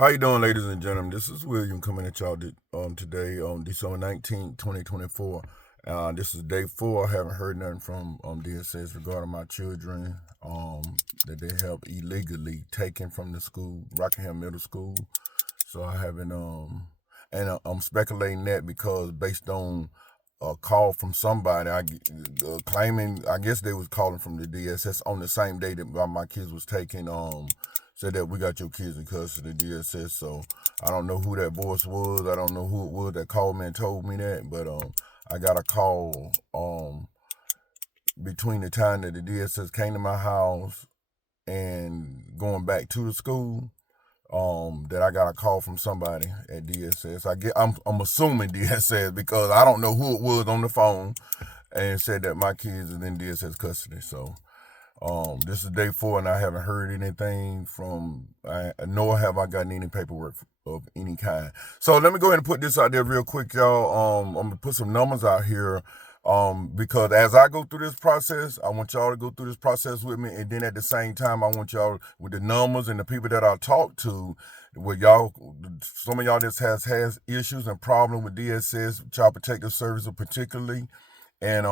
How you doing, ladies and gentlemen? This is William coming at y'all today on December 19th, 2024. This is day 4. I haven't heard nothing from DSS regarding my children that they have illegally taken from the school, Rockingham Middle School. So I haven't I'm speculating that because based on a call from somebody, claiming, I guess they was calling from the DSS on the same day that my kids was taken. Said that we got your kids in custody, DSS. So I don't know who that voice was. I don't know who it was that called me and told me that. But I got a call between the time that the DSS came to my house and going back to the school. That I got a call from somebody at DSS. I'm assuming DSS because I don't know who it was on the phone and said that my kids is in DSS custody. So this is day 4 and I haven't heard anything nor have I gotten any paperwork of any kind. So let me go ahead and put this out there real quick, y'all. I'm gonna put some numbers out here. Because as I go through this process, I want y'all to go through this process with me, and then at the same time, I want y'all with the numbers and the people that I talk to, with y'all, some of y'all that has issues and problems with DSS, Child Protective Services particularly, and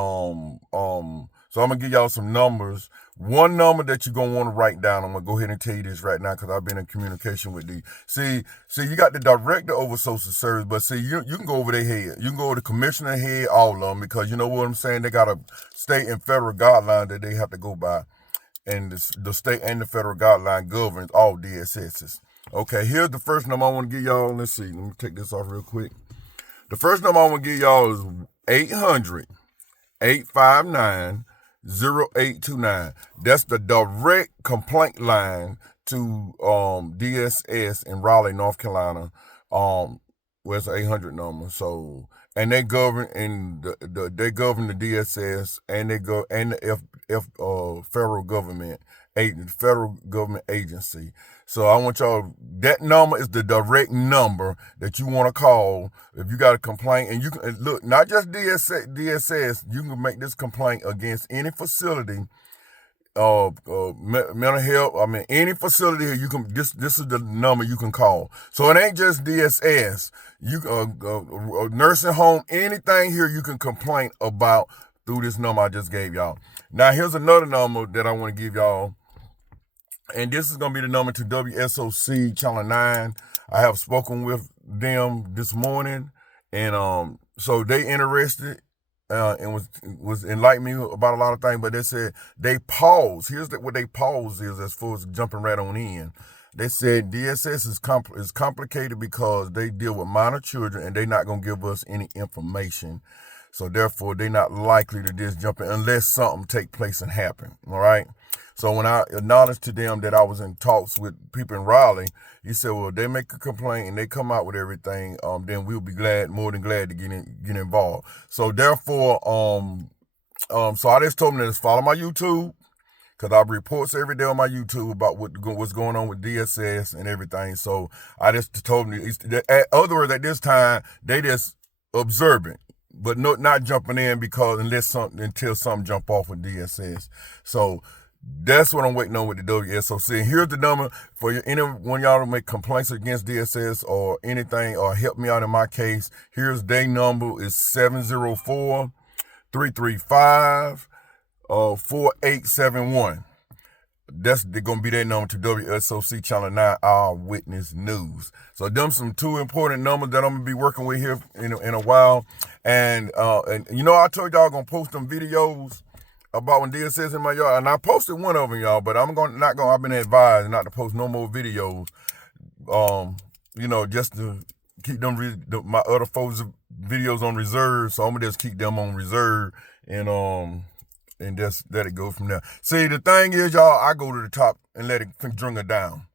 so I'm gonna give y'all some numbers. One number that you're gonna want to write down. I'm gonna go ahead and tell you this right now because I've been in communication with the. See, you got the director over social service, but see, you can go over their head. You can go over the commissioner head, all of them, because you know what I'm saying. They got a state and federal guideline that they have to go by, and the state and the federal guideline governs all DSSs. Okay, here's the first number I want to give y'all. Let's see. Let me take this off real quick. The first number I want to give y'all is 800-859-0829. That's the direct complaint line to DSS in Raleigh, North Carolina. It's an 800 number. So, and they govern they govern the DSS and they go and the federal government agency. So I want y'all, that number is the direct number that you want to call if you got a complaint. And you can look, not just DSS, you can make this complaint against any facility, mental health. I mean, any facility here, you can, this is the number you can call. So it ain't just DSS, nursing home, anything here you can complain about through this number I just gave y'all. Now here's another number that I want to give y'all. And this is going to be the number to WSOC Channel 9. I have spoken with them this morning. And so they interested and was enlightening me about a lot of things. But they said they paused. Here's what they paused is as far as jumping right on in. They said DSS is complicated because they deal with minor children and they're not going to give us any information. So therefore, they're not likely to just jump in unless something take place and happen. All right. So when I acknowledged to them that I was in talks with people in Raleigh, he said, well, they make a complaint and they come out with everything, then we'll be more than glad to get involved. So therefore, so I just told them to just follow my YouTube, because I have reports every day on my YouTube about what's going on with DSS and everything. So I just told them, in other words, at this time, they just observing, but not jumping in until something jump off with DSS. So that's what I'm waiting on with the WSOC. And here's the number for anyone y'all to make complaints against DSS or anything or help me out in my case. Here's their number is 704-335-4871. That's going to be their number to WSOC Channel 9, Our Witness News. So them some 2 important numbers that I'm going to be working with here in a while. And you know, I told y'all going to post them videos about when DSS in my yard, and I posted one of them, y'all, but I've been advised not to post no more videos, just to keep my other folks' videos on reserve. So I'm gonna just keep them on reserve, and just let it go from there. See, the thing is, y'all, I go to the top and let it dringer down,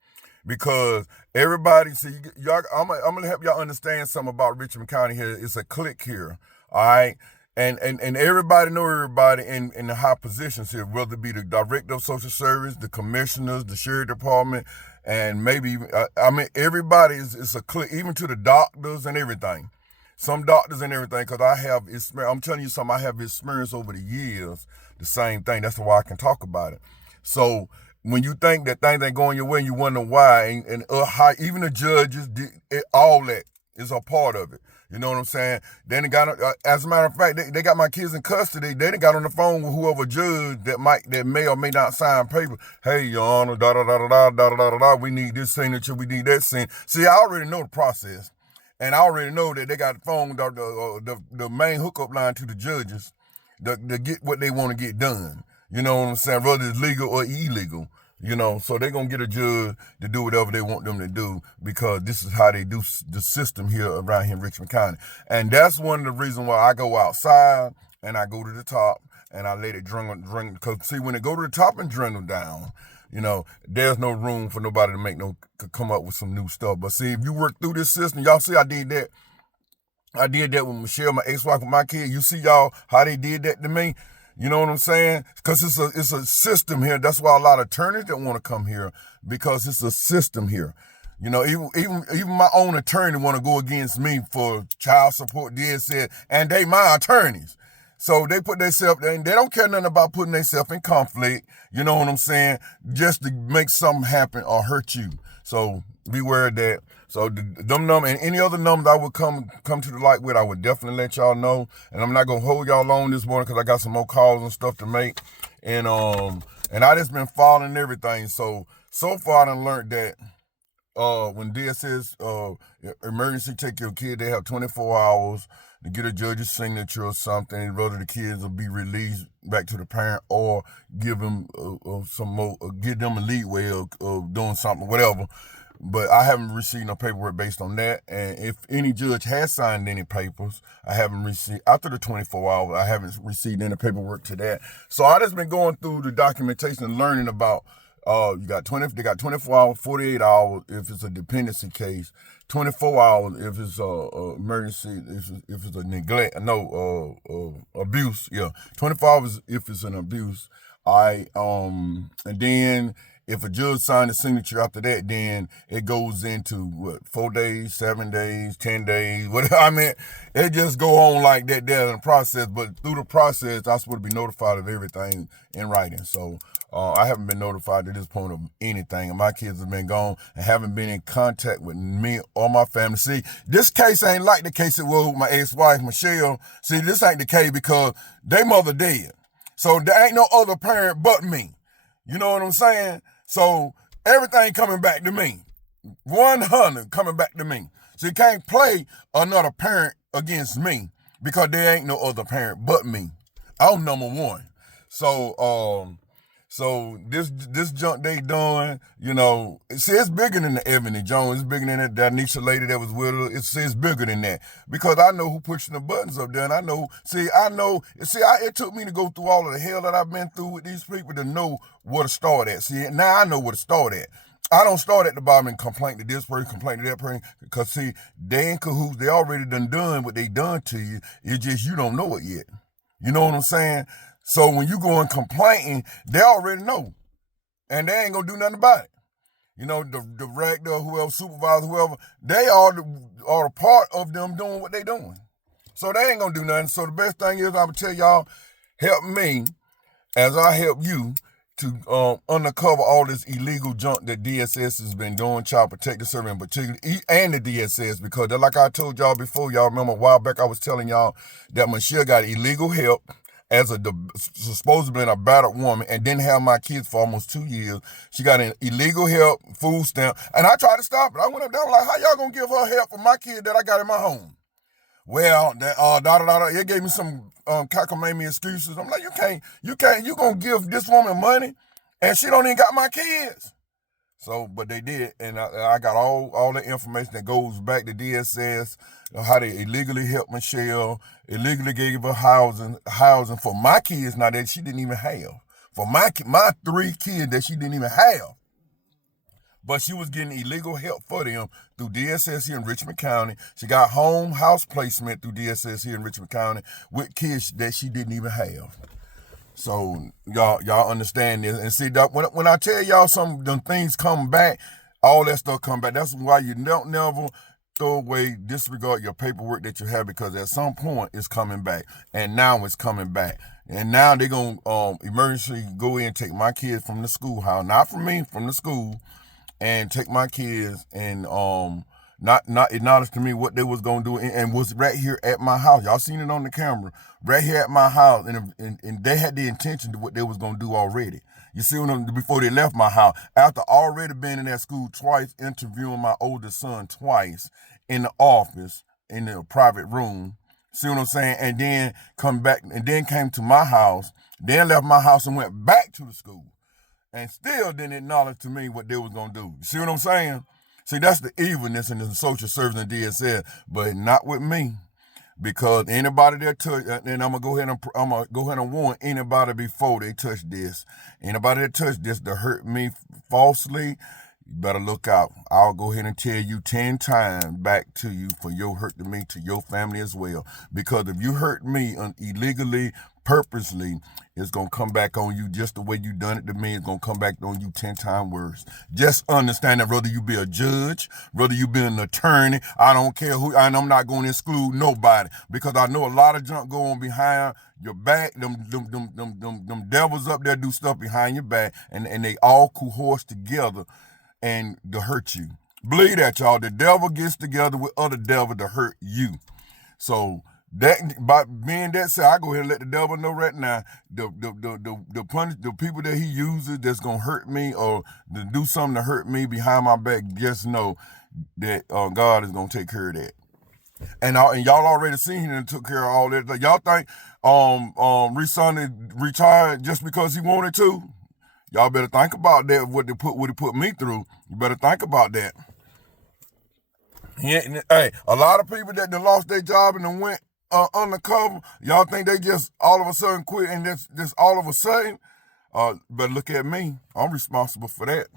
because everybody, see, y'all, I'm gonna help y'all understand something about Richmond County here. It's a clique here, all right. And everybody know everybody in the high positions here, whether it be the director of social service, the commissioners, the sheriff department, and maybe, everybody is a clique, even to the doctors and everything. Some doctors and everything, because I'm telling you something, I have experienced over the years, the same thing. That's why I can talk about it. So when you think that things ain't going your way, and you wonder why, and how even the judges, all that is a part of it. You know what I'm saying? Then they got, as a matter of fact, they got my kids in custody. They done got on the phone with whoever judge that may or may not sign paper. Hey, Your Honor, da da da da da da da da da. We need this signature. We need that signature. See, I already know the process, and I already know that they got the phone, the main hookup line to the judges, to get what they want to get done. You know what I'm saying? Whether it's legal or illegal. You know, so they're going to get a judge to do whatever they want them to do, because this is how they do the system here around here in Richmond County. And that's one of the reasons why I go outside and I go to the top and I let it drink. Because, see, when it go to the top and dwindle down, you know, there's no room for nobody to come up with some new stuff. But see, if you work through this system, y'all see I did that. I did that with Michelle, my ex-wife, with my kid. You see, y'all, how they did that to me? You know what I'm saying? Because it's a system here. That's why a lot of attorneys don't want to come here, because it's a system here. You know, even my own attorney want to go against me for child support, DSS, and they my attorneys. So they put themselves, and they don't care nothing about putting themselves in conflict, you know what I'm saying, just to make something happen or hurt you. So beware of that. So them numbers and any other numbers I would come to the light with, I would definitely let y'all know. And I'm not gonna hold y'all long this morning, because I got some more calls and stuff to make. And I just been following everything. So far I done learned that when DSS emergency take your kid, they have 24 hours to get a judge's signature or something, whether the kids will be released back to the parent or give them some more, give them a leeway of doing something, whatever. But I haven't received no paperwork based on that. And if any judge has signed any papers, I haven't received, after the 24 hours, I haven't received any paperwork to that. So I just been going through the documentation and learning about, they got 24 hours, 48 hours if it's a dependency case, 24 hours if it's a emergency, if it's a neglect, abuse, yeah. 24 hours if it's an abuse. And then if a judge signed a signature after that, then it goes into 4 days, 7 days, 10 days, whatever. I mean, it just go on like that there in the process. But through the process, I'm supposed to be notified of everything in writing. So I haven't been notified to this point of anything. And my kids have been gone and haven't been in contact with me or my family. See, this case ain't like the case it was with my ex-wife, Michelle. See, this ain't the case because they mother dead. So there ain't no other parent but me. You know what I'm saying? So everything coming back to me. 100 coming back to me. So you can't play another parent against me, because there ain't no other parent but me. I'm number one. So this junk they doing, you know, see, it's bigger than the Ebony Jones. It's bigger than that Danisha lady that was with her. It's bigger than that, because I know who pushing the buttons up there, and I know. It took me to go through all of the hell that I've been through with these people to know where to start at. See, now I know where to start at. I don't start at the bottom and complain to this person, complain to that person, because see, they in cahoots. They already done what they done to you. It's just you don't know it yet. You know what I'm saying? So when you go and complaining, they already know, and they ain't gonna do nothing about it. You know, the director, whoever, supervisor, whoever, they are the part of them doing what they doing. So they ain't gonna do nothing. So the best thing is, I would tell y'all, help me as I help you to uncover all this illegal junk that DSS has been doing, Child Protective Service in particular, and the DSS, because like I told y'all before, y'all remember a while back I was telling y'all that Michelle got illegal help as supposedly been a battered woman and didn't have my kids for almost 2 years. She got an illegal help, food stamp, and I tried to stop it. I went up there, like, how y'all gonna give her help for my kid that I got in my home? Well, it gave me some cockamamie excuses. I'm like, you gonna give this woman money and she don't even got my kids. So, but they did, and I got all the information that goes back to DSS, how they illegally helped Michelle, illegally gave her housing for my kids now that she didn't even have. For my 3 kids that she didn't even have. But she was getting illegal help for them through DSS here in Richmond County. She got house placement through DSS here in Richmond County with kids that she didn't even have. So y'all understand this. And see, that when I tell y'all some of them things come back, all that stuff come back. That's why you don't never throw away, disregard your paperwork that you have, because at some point it's coming back, and now it's coming back, and now they're gonna emergency go in and take my kids from the schoolhouse, not from me, from the school, and take my kids and not acknowledge to me what they was gonna do, and was right here at my house. Y'all seen it on the camera, right here at my house, and they had the intention to what they was gonna do already. You see what I'm, before they left my house, after already being in that school twice, interviewing my oldest son twice in the office, in the private room. See what I'm saying? And then come back, and then came to my house, then left my house and went back to the school, and still didn't acknowledge to me what they was gonna do. You see what I'm saying? See, that's the evilness in the social service and DSS, but not with me. Because anybody that touch, and I'm gonna go ahead and warn anybody before they touch this. Anybody that touch this to hurt me falsely, you better look out. I'll go ahead and tell you 10 times back to you for your hurt to me, to your family as well. Because if you hurt me illegally, purposely, it's going to come back on you just the way you done it to me. It's going to come back on you 10 times worse. Just understand that whether you be a judge, whether you be an attorney, I don't care who, and I'm not going to exclude nobody, because I know a lot of junk go on behind your back. Them devils up there do stuff behind your back, and they all cohorse together and to hurt you. Believe that, y'all. The devil gets together with other devil to hurt you. So that, by being that said, I go ahead and let the devil know right now, the people that he uses that's gonna hurt me or to do something to hurt me behind my back, just know that God is gonna take care of that. And y'all already seen him and took care of all that. Y'all think Resonny retired just because he wanted to? Y'all better think about that. What he put me through. You better think about that. Hey, a lot of people that done lost their job and then went undercover, y'all think they just all of a sudden quit and just all of a sudden? But look at me. I'm responsible for that.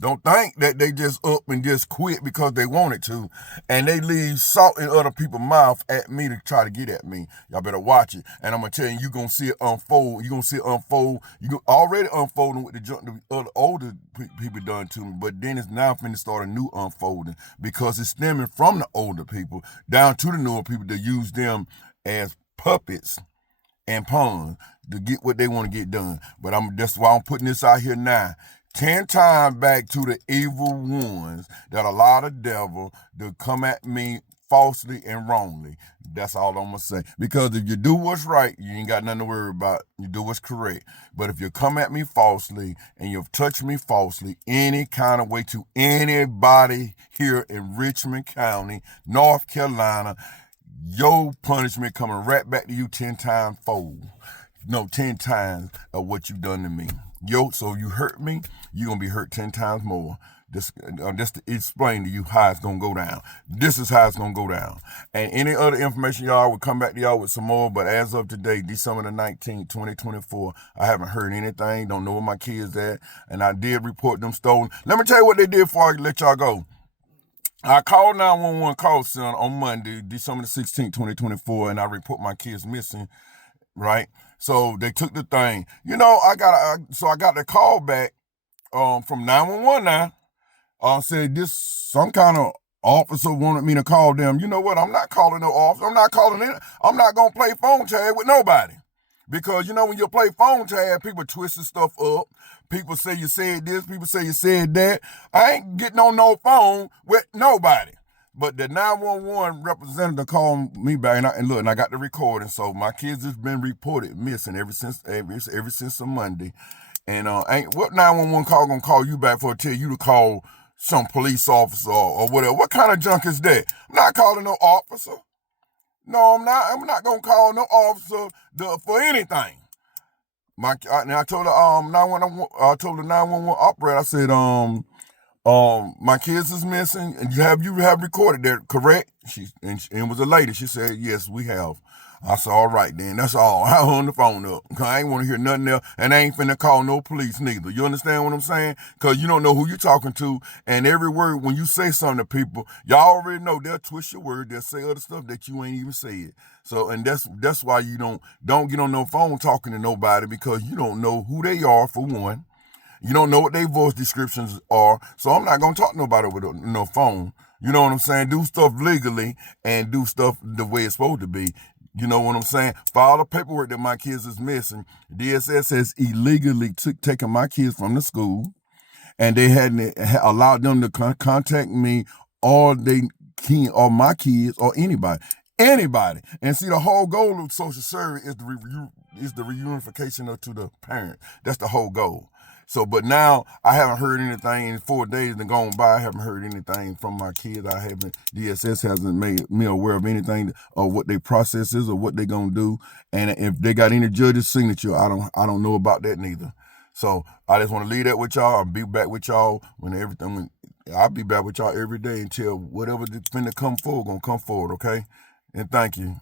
Don't think that they just up and just quit because they wanted to, and they leave salt in other people's mouth at me to try to get at me. Y'all better watch it. And I'm gonna tell you, you're gonna see it unfold. You're gonna see it unfold. You already unfolding with the junk the other older people done to me, but then it's now finna start a new unfolding, because it's stemming from the older people down to the newer people that use them as puppets and pawns to get what they want to get done. But that's why I'm putting this out here now. 10 times back to the evil ones that allow the devil to come at me falsely and wrongly. That's all I'm going to say. Because if you do what's right, you ain't got nothing to worry about. You do what's correct. But if you come at me falsely and you've touched me falsely any kind of way to anybody here in Richmond County, North Carolina, your punishment coming right back to you 10 times fold. No, 10 times of what you done to me. So you hurt me, you're going to be hurt 10 times more. Just to explain to you how it's going to go down. This is how it's going to go down. And any other information, y'all, will come back to y'all with some more. But as of today, December the 19th, 2024, I haven't heard anything. Don't know where my kids at. And I did report them stolen. Let me tell you what they did before I let y'all go. I called 911 call center on Monday, December the 16th, 2024, and I report my kids missing, right? So they took the thing. You know, I got the call back from 911 now. Said this some kind of officer wanted me to call them. You know what? I'm not calling no officer. I'm not calling it. I'm not going to play phone tag with nobody. Because, you know, when you play phone tag, people twisting stuff up. People say you said this. People say you said that. I ain't getting on no phone with nobody. But the 911 representative called me back, and I got the recording. So my kids has been reported missing ever since a Monday. And ain't what 911 call gonna call you back for, tell you to call some police officer or whatever? What kind of junk is that? I'm not calling no officer. No, I'm not. I'm not gonna call no officer for anything. I told the 911. I told the 911 operator. I said, my kids is missing, and you have recorded that, correct? And it was a lady. She said, yes, we have. I said, all right, then. That's all. I hung the phone up. Cause I ain't want to hear nothing else, and I ain't finna call no police neither. You understand what I'm saying? Because you don't know who you're talking to, and every word, when you say something to people, y'all already know they'll twist your word. They'll say other stuff that you ain't even said. So, and that's why you don't get on no phone talking to nobody, because you don't know who they are, for one. You don't know what their voice descriptions are, so I'm not going to talk to nobody with no phone. You know what I'm saying? Do stuff legally and do stuff the way it's supposed to be. You know what I'm saying? For all the paperwork that my kids is missing, DSS has illegally taken my kids from the school, and they hadn't allowed them to contact me or or my kids or anybody. And see, the whole goal of social service is the reunification to the parent. That's the whole goal. So, but now I haven't heard anything in 4 days and gone by. I haven't heard anything from my kids. DSS hasn't made me aware of anything or what their process is or what they're gonna do. And if they got any judge's signature, I don't know about that neither. So I just want to leave that with y'all. I'll be back with y'all I'll be back with y'all every day until whatever that's finna come forward gonna come forward, okay? And thank you.